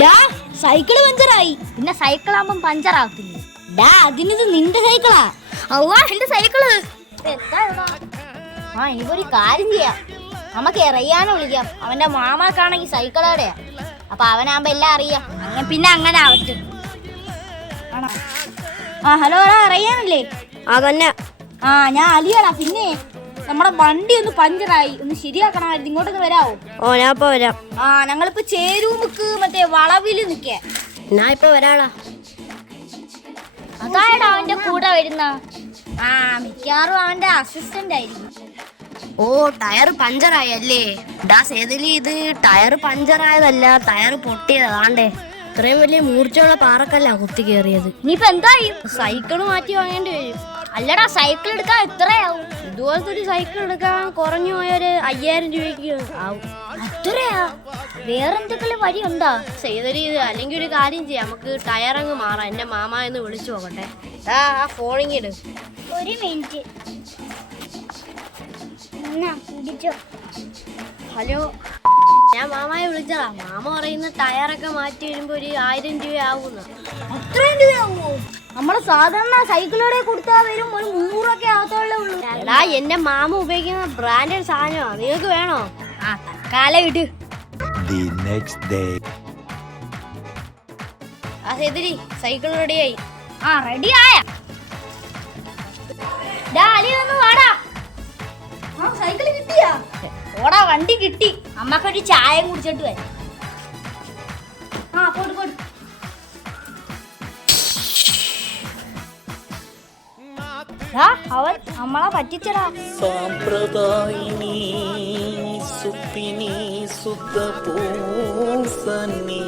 ഡാ സൈക്കിള് പഞ്ചറായി. പിന്നെ സൈക്കിളാകുമ്പം പഞ്ചറാകത്തില്ലേ? ഡാ അതിനിത് നിന്റെ സൈക്കിളാ. ഔവാ എന്റെ സൈക്കിള്. ഇനിയൊരു കാര്യം ചെയ്യാം, നമുക്ക് റയ്യാനെ വിളിക്കാം. അവന്റെ മാമാക്കാണെങ്കിൽ സൈക്കിളോടെയാ, അപ്പൊ അവനാകുമ്പോ എല്ലാം അറിയാം. പിന്നെ അങ്ങനെ ആവട്ടെ. ഹലോ റയ്യാനല്ലേ? തന്നെ. ഞാൻ അലിയാടാ. പിന്നെ നമ്മുടെ വണ്ടി ഒന്ന് പഞ്ചറായി, ഒന്ന് ശരിയാക്കണമായിരുന്നു. ഇങ്ങോട്ടൊന്ന് വരാവോ? ഞാൻ ഇപ്പൊ വരാം. ഞങ്ങളിപ്പോ ചേരൂമുക്ക് മറ്റേ വളവില് നിക്കേ. ഞാൻ ഇപ്പൊ വരാടാ. അതായടാ അവന്റെ കൂടെ വരുന്ന. മിക്കവാറും അവന്റെ അസിസ്റ്റന്റ് ആയിരിക്കും. ഓ, ടയർ പഞ്ചറായല്ലേ? ഡാ സേതലി, ഇത് ടയർ പഞ്ചറായതല്ല, ടയർ പൊട്ടിയതാണ്ടേ. ഇത്രയും വലിയ മൂർച്ചയുള്ള പാറക്കല്ല കുത്തി കയറിയത്. ഇനിയിപ്പോ എന്തായി? സൈക്കിള് മാറ്റി വാങ്ങേണ്ടി വരും. അല്ലടാ, സൈക്കിൾ എടുക്കാൻ എത്രയാവും? ഇതുപോലത്തെ ഒരു സൈക്കിൾ എടുക്കാൻ കുറഞ്ഞു പോയൊരു 5000 രൂപയ്ക്ക് ആവും. അത്രയാ? വേറെന്തെങ്കിലും വഴിയുണ്ടോ സേതലി? ഇത് അല്ലെങ്കിൽ ഒരു കാര്യം ചെയ്യാം, നമുക്ക് ടയർ അങ്ങ് മാറാം. എന്റെ മാമ എന്ന് വിളിച്ചു നോക്കട്ടെ. ആ ഫോണിങ്ങിട്. ഒരു മിനിറ്റ്. ഹലോ, ഞാൻ മാമയെ വിളിച്ചതാ. മാമ പറയുന്ന ടയറൊക്കെ മാറ്റി വരുമ്പോ ഒരു 1000 രൂപ ആവുന്ന. അത്രയും രൂപയാവോ? നമ്മള് സാധാരണ സൈക്കിളോടെ കൊടുത്താൽ വരും ഒരു 300 ആവത്തുള്ളൂ. എടാ, എന്റെ മാമ ഉപയോഗിക്കുന്ന ബ്രാൻഡഡ് സാധനമാണ്, നിങ്ങൾക്ക് വേണോ? തക്കാലം ഇട്. സേതലി, സൈക്കിൾ റെഡിയായി. റെഡിയായ? വാടാ. സൈക്കിൾ കിട്ടിയാ? ഓടാ, വണ്ടി കിട്ടി. അമ്മക്കൊരു ചായ കുടിച്ചിട്ട് വരാം. പോട്ട്. അവൻ നമ്മളെ പറ്റിച്ചടാ. സാമ്പ്രദായിനി സുപ്പിനി സുഖ പൂസനി